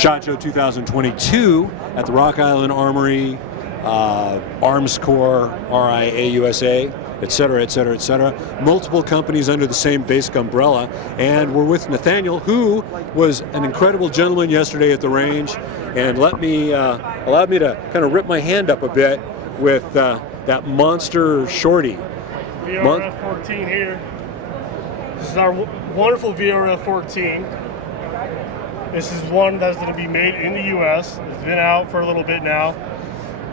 SHOT Show 2022 at the Rock Island Armory, Armscor, RIAUSA, et cetera, et cetera, et cetera. Multiple companies under the same basic umbrella. And we're with Nathaniel, who was an incredible gentleman yesterday at the range, and allowed me to kind of rip my hand up a bit with that monster shorty. VRF 14 here. This is our wonderful VRF 14. This is one that's going to be made in the U.S. It's been out for a little bit now.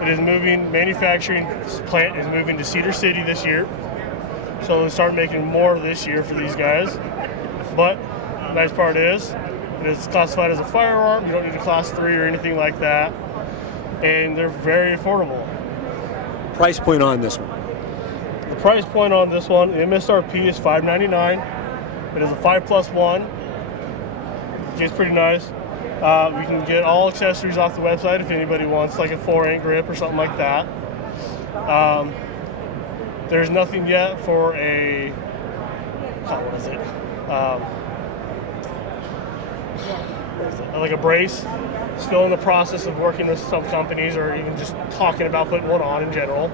It is moving, manufacturing plant is moving to Cedar City this year. So we'll start making more this year for these guys. But the nice part is, it is classified as a firearm. You don't need a class 3 or anything like that. And they're very affordable. Price point on this one? The price point on this one, the MSRP is $599. It is a 5+1. It's pretty nice. We can get all accessories off the website if anybody wants, like a 4-inch grip or something like that. There's nothing yet for a, what is it? Like a brace. Still in the process of working with some companies, or even just talking about putting one on in general.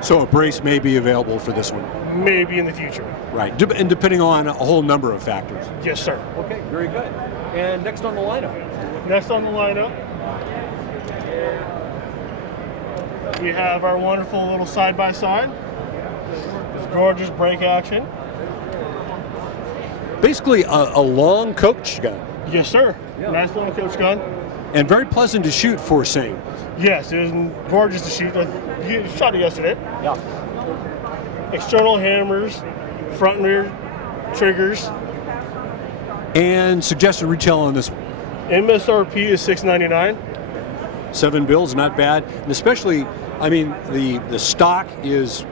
So a brace may be available for this one? Maybe in the future. Right, and depending on a whole number of factors. Yes, sir. Okay, very good. And next on the lineup? Next on the lineup, we have our wonderful little side-by-side. This gorgeous brake action. Basically a long coach gun. Yes, sir. Yeah. Nice little coach gun. And very pleasant to shoot for Sane. Yes, it was gorgeous to shoot. He shot it yesterday. Yeah. External hammers, front and rear triggers. And suggested retail on this one? MSRP is $699. 7 bills, not bad. And especially, I mean, the stock is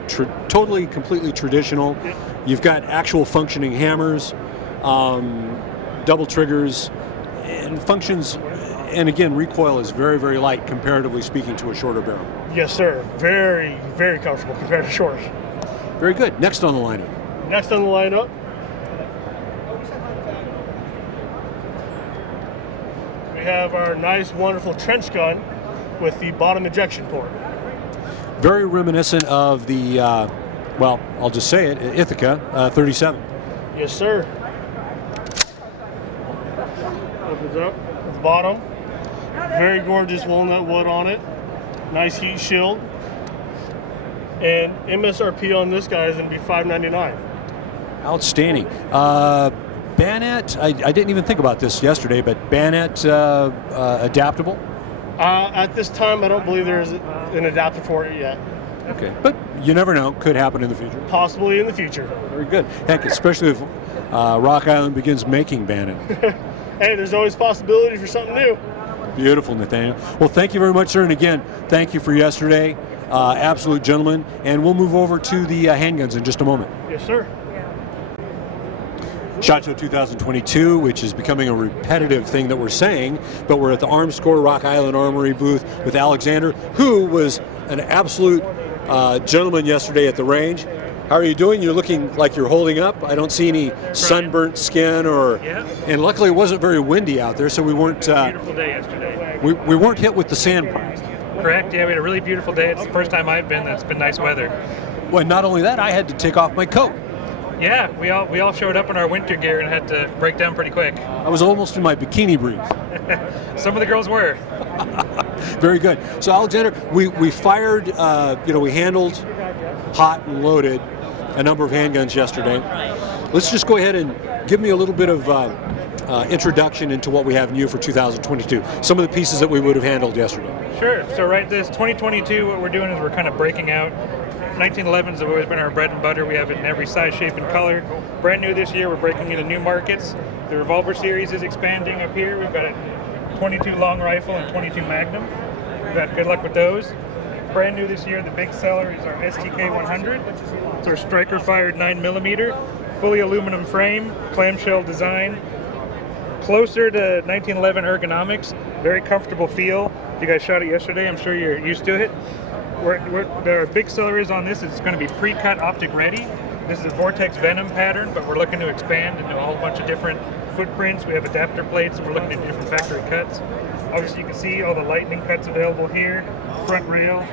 totally, completely traditional. Yeah. You've got actual functioning hammers, double triggers, and functions. And again, recoil is very, very light, comparatively speaking, to a shorter barrel. Yes, sir. Very, very comfortable compared to short. Very good. Next on the lineup. Next on the lineup, we have our nice, wonderful trench gun with the bottom ejection port. Very reminiscent of the, well, I'll just say it, Ithaca 37. Yes, sir. Opens up at the bottom. Very gorgeous walnut wood on it. Nice heat shield. And MSRP on this guy is going to be $599. Outstanding. Bayonet, I didn't even think about this yesterday, but bayonet adaptable? At this time, I don't believe there's an adapter for it yet. Okay, but you never know. Could happen in the future. Possibly in the future. Very good. Heck, especially if Rock Island begins making bayonet. Hey, there's always possibility for something new. Beautiful, Nathaniel. Well, thank you very much, sir. And again, thank you for yesterday. Absolute gentleman. And we'll move over to the handguns in just a moment. Yes, sir. SHOT Show 2022, which is becoming a repetitive thing that we're saying, but we're at the Armscor Rock Island Armory booth with Alexander, who was an absolute gentleman yesterday at the range. How are you doing? You're looking like you're holding up. I don't see any sunburnt skin, or, and luckily it wasn't very windy out there, so we weren't. Beautiful day yesterday. We weren't hit with the sand blast. Correct. Yeah, we had a really beautiful day. It's the first time I've been. That's been nice weather. Well, not only that, I had to take off my coat. Yeah, we all showed up in our winter gear and had to break down pretty quick. I was almost in my bikini briefs. Some of the girls were. Very good. So Alexander, we fired, we handled, hot and loaded a number of handguns yesterday. Let's just go ahead and give me a little bit of introduction into what we have new for 2022. Some of the pieces that we would have handled yesterday. Sure. So right, this 2022, what we're doing is we're kind of breaking out. 1911s have always been our bread and butter. We have it in every size, shape, and color. Brand new this year, we're breaking into new markets. The revolver series is expanding up here. We've got a 22 long rifle and 22 Magnum. We've got good luck with those. Brand new this year, the big seller is our STK 100. It's our striker-fired 9mm, fully aluminum frame, clamshell design, closer to 1911 ergonomics, very comfortable feel. You guys shot it yesterday, I'm sure you're used to it. Our big seller is on this, it's going to be pre-cut optic ready. This is a Vortex Venom pattern, but we're looking to expand into a whole bunch of different footprints. We have adapter plates, and we're looking at different factory cuts. Obviously, you can see all the lightning cuts available here. Front rail.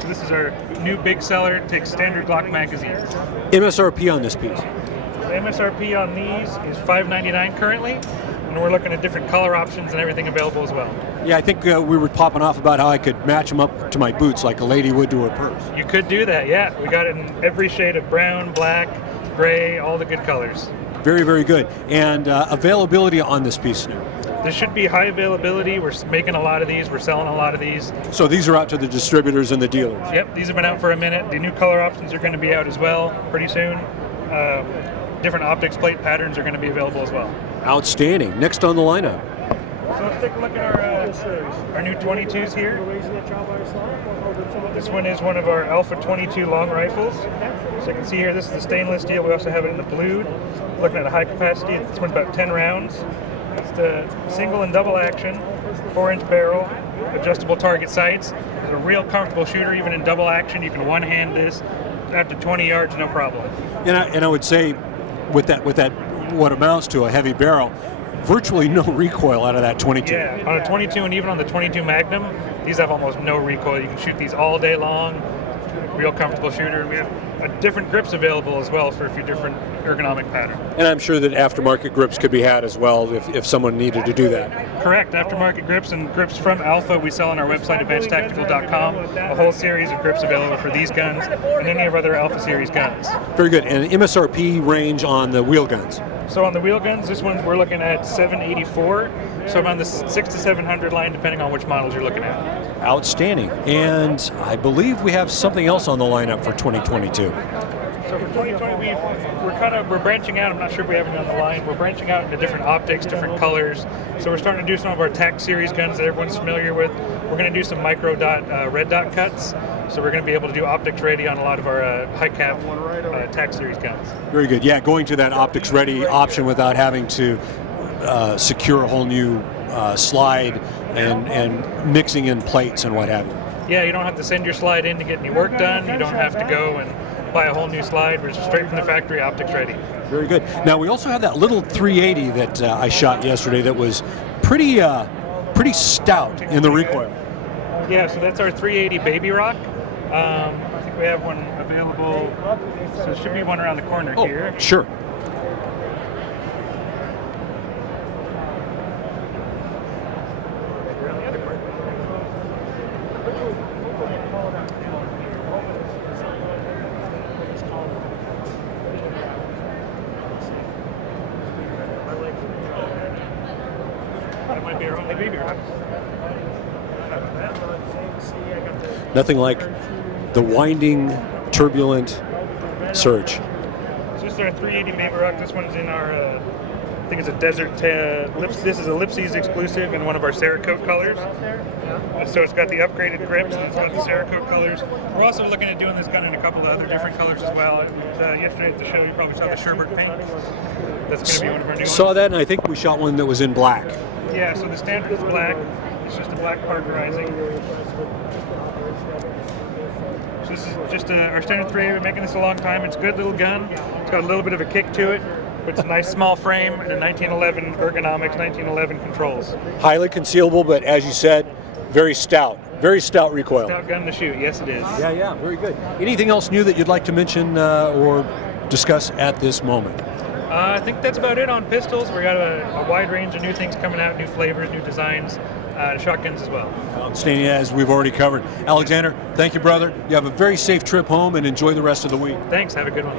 So this is our new big seller. Takes standard Glock magazines. MSRP on this piece. The MSRP on these is $5.99 currently, and we're looking at different color options and everything available as well. Yeah, I think we were popping off about how I could match them up to my boots like a lady would to her purse. You could do that, yeah. We got it in every shade of brown, black, gray, all the good colors. Very, very good. And availability on this piece now. This should be high availability. We're making a lot of these. We're selling a lot of these. So these are out to the distributors and the dealers. Yep, these have been out for a minute. The new color options are going to be out as well pretty soon. Different optics plate patterns are going to be available as well. Outstanding. Next on the lineup. So let's take a look at our new 22s here. This one is one of our Alpha 22 long rifles. So you can see here, this is the stainless steel. We also have it in the blue. Looking at a high capacity. This one's about 10 rounds. It's the single and double action, 4-inch barrel, adjustable target sights. It's a real comfortable shooter, even in double action. You can one-hand this out to 20 yards, no problem. And I would say, with that, what amounts to a heavy barrel, virtually no recoil out of that 22. Yeah, on a 22 and even on the 22 Magnum, these have almost no recoil. You can shoot these all day long. Real comfortable shooter. And we have different grips available as well for a few different ergonomic patterns. And I'm sure that aftermarket grips could be had as well if someone needed to do that. Correct. Aftermarket grips and grips from Alpha we sell on our website, advancedtactical.com. A whole series of grips available for these guns and any of our other Alpha series guns. Very good. And MSRP range on the wheel guns. So on the wheel guns, this one we're looking at $784. So I'm on the 600 to 700 line, depending on which models you're looking at. Outstanding. And I believe we have something else on the lineup for 2022. So for 2020, we're branching out. I'm not sure if we have it on the line. We're branching out into different optics, different colors. So we're starting to do some of our TAC series guns that everyone's familiar with. We're going to do some micro dot, red dot cuts. So we're going to be able to do optics ready on a lot of our high cap TAC series guns. Very good. Yeah, going to that optics ready option without having to secure a whole new slide and mixing in plates and what have you. Yeah, you don't have to send your slide in to get any work done. You don't have to go and buy a whole new slide. We're just straight from the factory, optics ready. Very good. Now we also have that little 380 that I shot yesterday that was pretty stout in the recoil. Yeah, so that's our 380 Baby Rock. I think we have one available. So there should be one around the corner here. Sure. That might be our only Baby Rock. Nothing like the winding, turbulent surge. It's just our 380 Baby Rock. This one's in our, I think it's a desert. This is a Lipsy's exclusive in one of our Cerakote colors. So it's got the upgraded grips and it's got the Cerakote colors. We're also looking at doing this gun in a couple of other different colors as well. Yesterday at the show, you probably saw the Sherbert pink. That's going to be one of our new ones. Saw that, and I think we shot one that was in black. Yeah, so the standard is black. It's just a black parkerizing. So this is just our standard 380. We've been making this a long time. It's a good little gun. It's got a little bit of a kick to it. But it's a nice small frame and a 1911 ergonomics, 1911 controls. Highly concealable, but as you said, very stout recoil. Stout gun to shoot, yes it is. Yeah, very good. Anything else new that you'd like to mention or discuss at this moment? I think that's about it on pistols. We got a wide range of new things coming out, new flavors, new designs, shotguns as well. Outstanding, as we've already covered. Alexander, thank you, brother. You have a very safe trip home and enjoy the rest of the week. Thanks, have a good one.